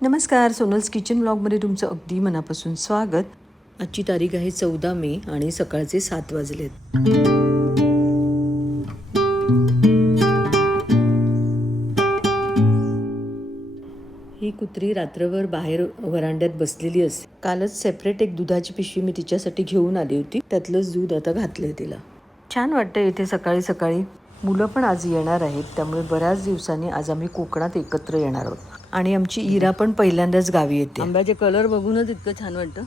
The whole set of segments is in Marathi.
नमस्कार, सोनल्स किचन ब्लॉगमध्ये तुमचं अगदी मनापासून स्वागत. आजची तारीख आहे 14 मे आणि सकाळचे 7 वाजलेत. ही कुत्री रात्रभर बाहेर वरांड्यात बसलेली असते. कालच सेपरेट एक दुधाची पिशवी मी तिच्यासाठी घेऊन आली होती. त्यातलंच दूध आता घातलंय तिला. छान वाटतं इथे सकाळी सकाळी. मुलं पण आज येणार आहेत, त्यामुळे बऱ्याच दिवसांनी आज आम्ही कोकणात एकत्र येणार आहोत. आणि आमची इरा पण पहिल्यांदाच गावी येते. आंब्याचे कलर बघूनच इतकं छान वाटतं.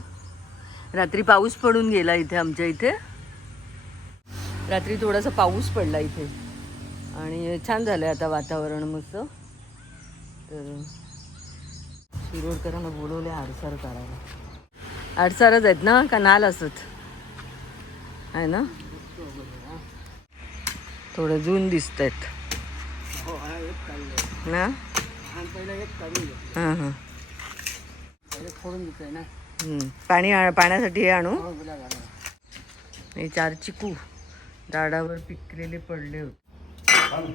रात्री पाऊस पडून गेला इथे, आमच्या इथे रात्री थोडासा पाऊस पडला इथे आणि छान झालंय आता वातावरण मस्त. तर शिरोडकरांना बोलवले आडसार काढायला. आडसारच आहेत ना का नाल असत आहे ना, थोडं जून दिसत आहेत ना. हां हां पाण्यासाठी हे आणू. हे 4 चिकू झाडावर पिकलेले पडले होते.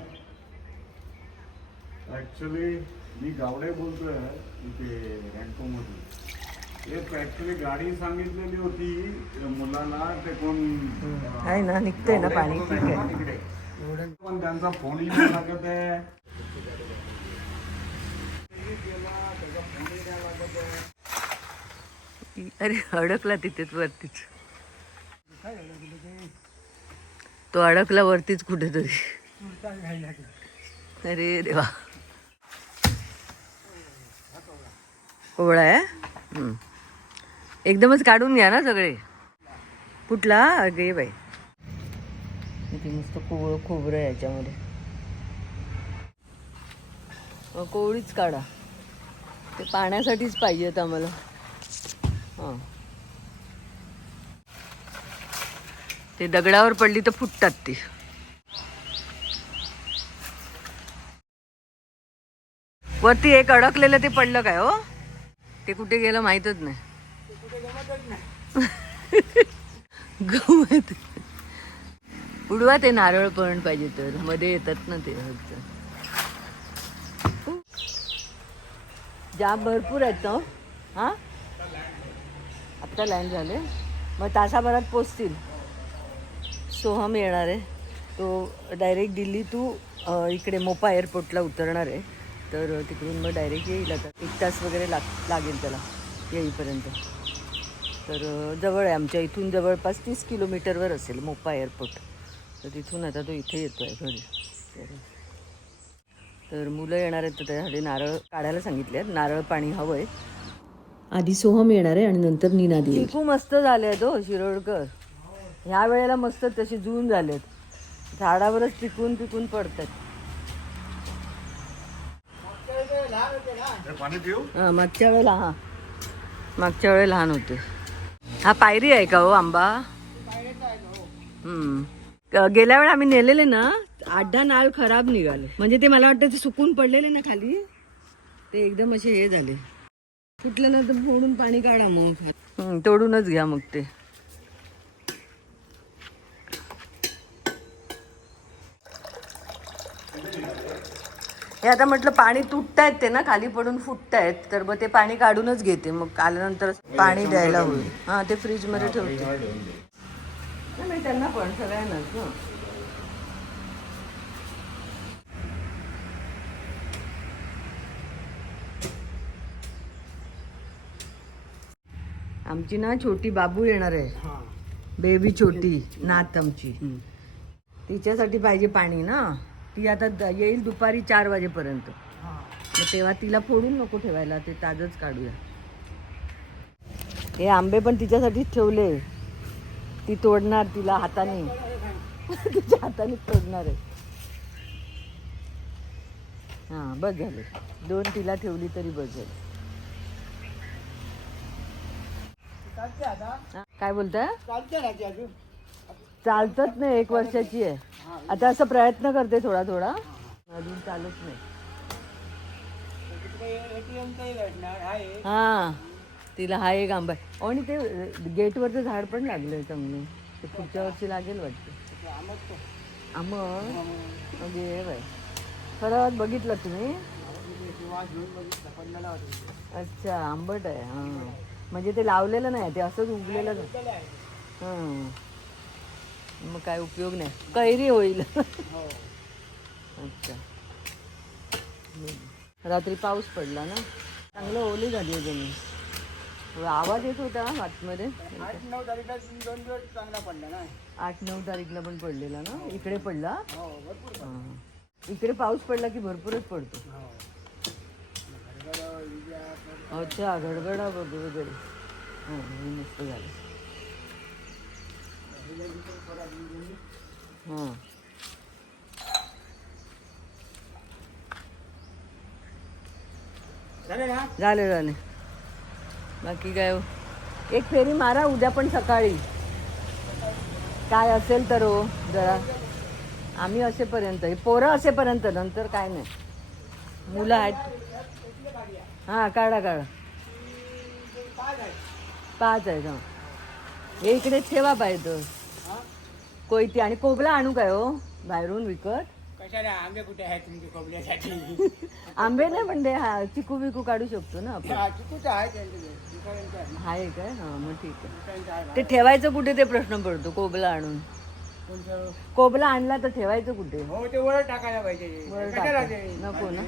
ऍक्च्युली मी गावडे बोलतोय इथे रँकोमधून. एक ऍक्च्युली गाडी सांगितलेली होती मुलांना, ते कोण आहे ना, निघतंय ना पाणी. ठीक आहे, तिकडे पण त्यांचा फोन येऊ लागत आहे. अरे अडकला तिथेच वरतीच. तो अडकला वरतीच कुठेतरी. अरे देवा, कोवळा आहे. एकदमच काढून घ्या ना सगळे. कुठला? अगे बाई, किती मस्त कोवळं खोबरं आहे याच्यामध्ये. कोवळीच काढा, ते पाण्यासाठीच पाहिजेत आम्हाला. हां, ते दगडावर पडली तर फुटतात ती. वरती एक अडकलेलं ते पडलं काय हो? ते कुठे गेलं माहीतच नाही. गवत उडवा ते. नारळ पण पाहिजे तर मध्ये येतात ना ते. जाम भरपूर आहेत ना. हां, आत्ता लँड झाले, मग तासाभरात पोचतील. सोहम येणार आहे, तो डायरेक्ट दिल्ली टू इकडे मोपा एअरपोर्टला उतरणार आहे. तर तिकडून मग डायरेक्ट येईल. आता 1 तास वगैरे लागेल त्याला येईपर्यंत. तर जवळ आहे, आमच्या इथून जवळपास 30 किलोमीटरवर असेल मोपा एअरपोर्ट. तर तिथून आता तो इथे येतो आहे घरी. तर मुलं येणार आहेत, तर त्यासाठी नारळ काढायला सांगितले आहेत. नारळ पाणी हवं आहे. आधी सोहम येणार आहे आणि नंतर नीना दी. चिकू मस्त झाले आहेत हो शिरोडकर. ह्या वेळेला मस्त तसे जून झालेत, झाडावरच पिकून पिकून पडतात. हां, मागच्या वेळेला लहान होते. हा पायरी आहे का हो आंबा? गेल्या वेळा आम्ही नेलेले ना, 8-10 नाळ खराब निघाले. म्हणजे ते मला वाटतं ते सुकून पडलेले ना खाली, ते एकदम असे हे झाले. फुटलं ना तर फोडून पाणी काढा मग. तोडूनच घ्या मग ते. हे आता म्हटलं पाणी तुटतायत ते ना, खाली पडून फुटतायत, तर मग ते पाणी काढूनच घेते. मग आल्यानंतर पाणी द्यायला होईल. हां, ते फ्रीजमध्ये ठेवते. नाही त्यांना पण सगळ्यांनाच ना. आमची ना छोटी बाबू येणार आहे, बेबी छोटी नात आमची. तिच्यासाठी पाहिजे पाणी ना. ती आता येईल दुपारी 4 वाजेपर्यंत. मग तेव्हा तिला फोडून नको ठेवायला, ते ताजच काढूया. हे आंबे पण तिच्यासाठीच ठेवले. ती तोडणार तिला हाताने. तिच्या हाताने तोडणार आहे. हां, बस झाले. 2 तिला ठेवली तरी बस झाली. काय बोलताय? चालतच नाही, 1 वर्षाची आहे आता. असं प्रयत्न करते थोडा थोडा, अजून चालत नाही. हां, तिला हा एक आंबा आहे. आणि ते गेटवरचं झाड पण लागलंय चांगलं. ते पुढच्या वर्षी लागेल वाटतं. आंबट. अगे बाय, खरंच बघितलं तुम्ही? अच्छा आंबट आहे हां. म्हणजे ते लावलेलं नाही ते असंच उगलेलं हां. मग काय उपयोग नाही कैरी होईल. अच्छा रात्री पाऊस पडला ना चांगलं ओली झाली आहे जमीन. आवाज येत होता आतमध्ये. 8-9 तारीखला 2 दिवस चांगला पडला ना. 8-9 तारीखला पण पडलेला ना इकडे पडला. हो भरपूर पडला. हां. इकडे पाऊस पडला की भरपूरच पडतो. हो. अच्छा गडगडा वगैरे हां हे मस्त झालं. हां झाले. बाकी काय हो? एक फेरी मारा उद्या पण सकाळी काय असेल तर हो जरा. आम्ही असेपर्यंत हे पोरं असेपर्यंत नंतर काय नाही. मुलं आहेत. हां काढा 5 आहेत. हां हे इकडे ठेवा पाहिजे कोयती आणि कोबला आणू काय हो बाहेरून विकत. कशाला आंबे कुठे आहेत तुमच्या खोबल्यासाठी? आंबे नाही म्हणजे हा चिकू बिकू काढू शकतो ना आपण. चिकूचं आहे त्यांच्याकडे. दुसऱ्यांचं आहे. आहे काय हां मग ठीक आहे. दुसऱ्यांचं आहे. ते ठेवायचं कुठे ते प्रश्न पडतो कोबला आणून. कोणतं? कोबला आणला तर ठेवायचं कुठे. हो ते वर टाकायला पाहिजे. वर कशाला टाका. ते? नको ना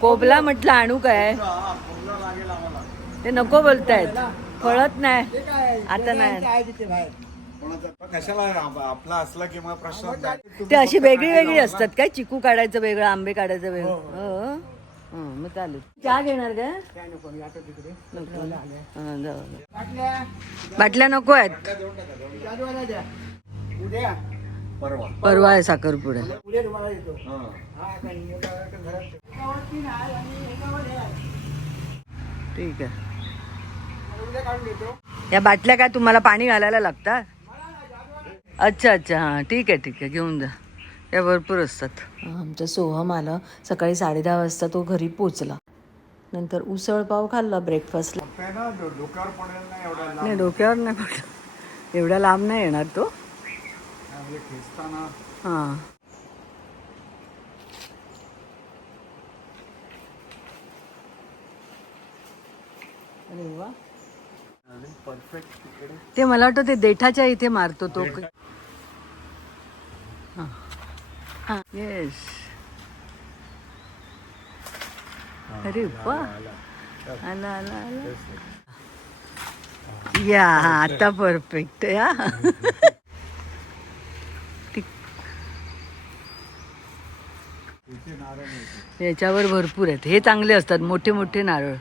कोबला म्हटलं आणू काय लागेल आम्हाला. ते नको बोलतायत फळत नाही ते काय? आता नाही. आहे तिथे बाहेर. कशाला आपला असला की मग प्रश्न ते अशी वेगळी वेगळी असतात काय चिकू काढायचं वेगळं आंबे काढायचं वेगळं. हो मग चालेल. चहा घेणार काय काय नको मी आता तिकडे नको हां जाऊ. बाटल्या बाटल्या नको आहेत. जादूवाला द्या. उद्या परवा आहे साखरपुडा. उद्या तुम्हाला येतो. हा काय एका घरात एकावर 3 आहे आणि एकावर हे आहे. ठीक आहे. उद्या काढून देतो. या बाटल्या काय तुम्हाला पाणी घालायला लागतात. अच्छा हां ठीक आहे घेऊन जा. या भरपूर असतात. आमचा सोहम आला सकाळी 10:30 वाजता तो घरी पोचला. नंतर उसळ पाव खाल्ला ब्रेकफास्टला. डोक्यावर पडेल नाही एवढा लांब. नाही डोक्यावर नाही पडला एवढा लांब नाही येणार तो. म्हणजे खेचताना हां अरे वा परफेक्ट. ते मला वाटतं ते देठाच्या इथे मारतो तो. हां हां येस. अरे वा आला या आता परफेक्ट या. याच्यावर भरपूर आहेत. हे चांगले असतात मोठे मोठे नारळ.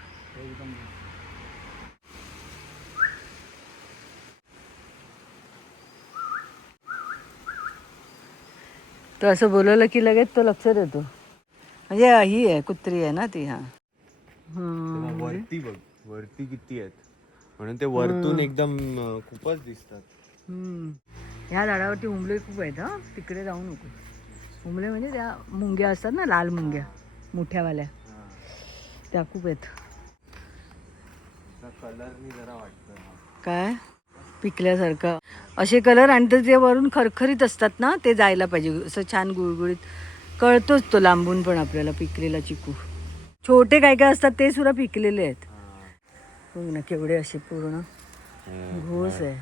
तो असं बोलवलं की लगेच तो लक्षात येतो. म्हणजे ही आहे कुत्री आहे ना ती. हां वरती बघ वरती किती आहेत म्हणून ते वरतून एकदम खूपच दिसतात. ह्या झाडावरती उमले खूप आहेत. हां तिकडे जाऊ नको. उमले म्हणजे त्या मुंग्या असतात ना लाल मुंग्या मोठ्यावाल्या त्या खूप आहेत. कलरनी जरा वाटतं काय पिकल्यासारखं असे कलर आणि ते वरून खरखरीत असतात ना ते जायला पाहिजे. असं छान गुळगुळीत कळतोच तो लांबून पण आपल्याला पिकलेला चिकू. छोटे काय काय असतात ते सुद्धा पिकलेले आहेत. बघ ना केवढे असे पूर्ण घोस आहे.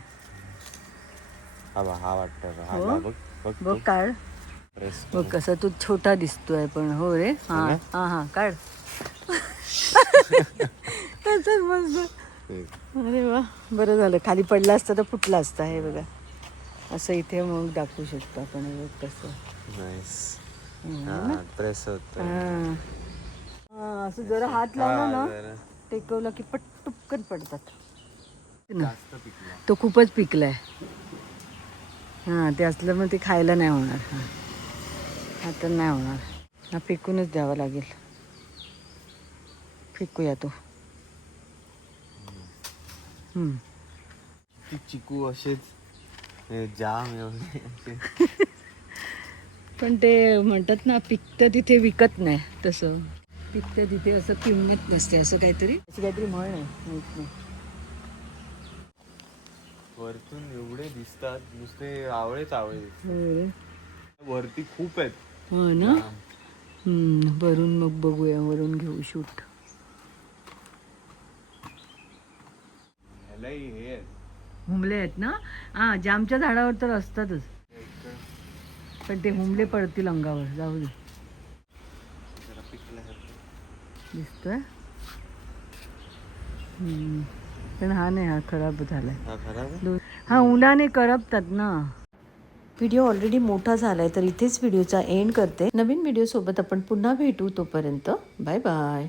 हा वाटतं हो? बघ बघ बघ काढ बघ कसा तू छोटा दिसतोय पण. हो रे हां हां हां काढ. तसंच मस्त. अरे वा बरं झालं खाली पडला असता तर फुटला असता. हे बघा असं इथे मग दाखवू शकतो आपण. हे बघ कसं प्रेस होत. हां असं जरा हात लावला ना टेकवला की पटकन पडतात. तो खूपच पिकलाय. हां ते असलं मग ते खायला नाही होणार. हां आता नाही होणार. हा फेकूनच द्यावा लागेल. फेकूया तो. चिकू असेच जाम एवढे. पण ते म्हणतात ना पिकतं तिथे विकत नाही. तसं पिकतं तिथे असं किंमत नसते असं काहीतरी म्हण आहे. माहित नाही. वरतून एवढे दिसतात नुसते आवळेच हो रे. वरती खूप आहेत. हो ना वरून मग बघूया, वरून घेऊ शूट. ह्यालाही हे आहेत. हुमले आहेत ना? हा, जामच्या झाडावर तर असतातच, पण ते हुमले पडतील अंगावर. जाऊ दे. जरा पिकल्यासारखं. दिसतोय. पण हा नाही, हा खराब झालाय. हा खराब आहे? हा उन्हाने करपतात ना. व्हिडिओ ऑलरेडी मोठा झालाय, तर इथेच व्हिडिओचा एंड करते. नवीन व्हिडिओ सोबत आपण पुन्हा भेटू. तोपर्यंत बाय बाय.